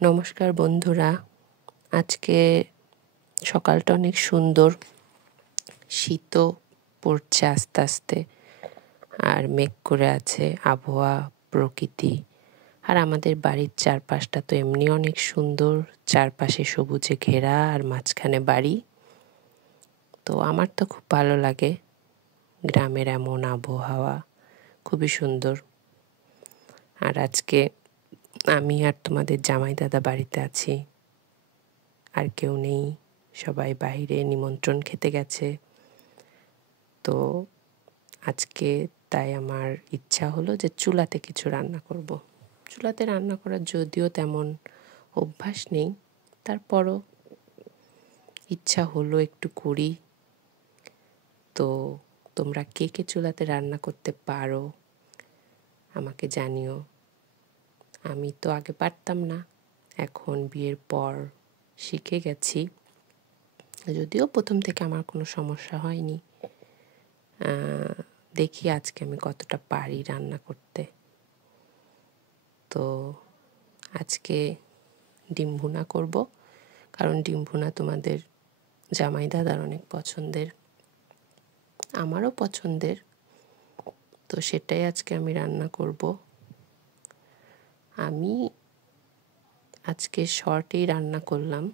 নমস্কার বন্ধুরা, আজকে সকালটা অনেক সুন্দর, শীতও পড়ছে আস্তে আস্তে, আর মেঘ করে আছে আবহাওয়া, প্রকৃতি। আর আমাদের বাড়ির চারপাশটা তো এমনি অনেক সুন্দর, চারপাশে সবুজে ঘেরা আর মাঝখানে বাড়ি। তো আমার তো খুব ভালো লাগে গ্রামের এমন আবহাওয়া, খুবই সুন্দর। আর আজকে আমি আর তোমাদের জামাই দাদা বাড়িতে আছি, আর কেউ নেই, সবাই বাইরে নিমন্ত্রণ খেতে গেছে। তো আজকে তাই আমার ইচ্ছা হলো যে চুলাতে কিছু রান্না করব। চুলাতে রান্না করার যদিও তেমন অভ্যাস নেই, তারপরও ইচ্ছা হলো একটু করি। তো তোমরা কে কে চুলাতে রান্না করতে পারো আমাকে জানিও। আমি তো আগে পারতাম না, এখন বিয়ের পর শিখে গেছি, যদিও প্রথম থেকে আমার কোনো সমস্যা হয়নি। দেখি আজকে আমি কতটা পারি রান্না করতে। তো আজকে ডিম ভুনা করব, কারণ ডিম ভুনা তোমাদের জামাই দাদার অনেক পছন্দের, আমারও পছন্দের। তো সেটাই আজকে আমি রান্না করব। আমি আজকে শর্টেই রান্না করলাম,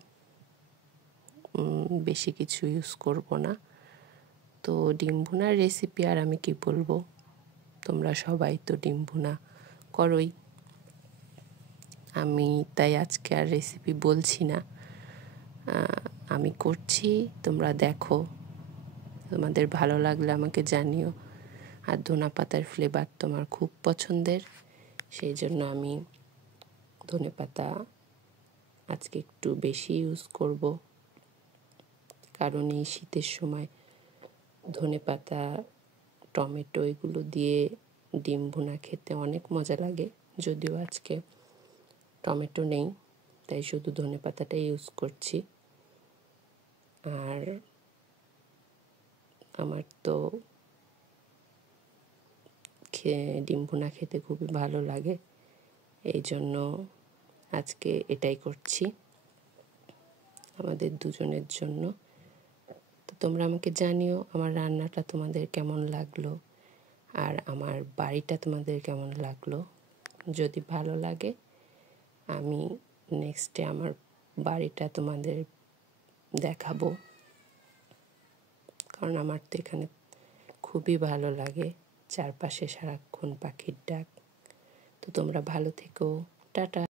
বেশি কিছু ইউজ করব না। তো ডিম ভুনার রেসিপি আর আমি কি বলবো, তোমরা সবাই তো ডিম ভুনা করোই। আমি তাই আজকে আর রেসিপি বলছি না, আমি করছি, তোমরা দেখো। তোমাদের ভালো লাগলে আমাকে জানিও। আর ধনে পাতার ফ্লেভার তোমার খুব পছন্দের, সেই জন্য আমি ধনে পাতা আজকে একটু বেশি ইউজ করব, কারণ এই শীতের সময় ধনে পাতা, টমেটো এগুলো দিয়ে ডিম ভুনা খেতে অনেক মজা লাগে। যদিও আজকে টমেটো নেই, তাই শুধু ধনে পাতাটাই ইউজ করছি। আর আমার তো ডিম ভুনা খেতে খুবই ভালো লাগে, এই জন্য আজকে এটাই করছি আমাদের দুজনের জন্য। তো তোমরা আমাকে জানিও আমার রান্নাটা তোমাদের কেমন লাগলো, আর আমার বাড়িটা তোমাদের কেমন লাগলো। যদি ভালো লাগে আমি নেক্সটে আমার বাড়িটা তোমাদের দেখাবো, কারণ আমার তো এখানে খুবই ভালো লাগে, চারপাশে সারাক্ষণ পাখির ডাক। তো তোমরা ভালো থেকো, টাটা।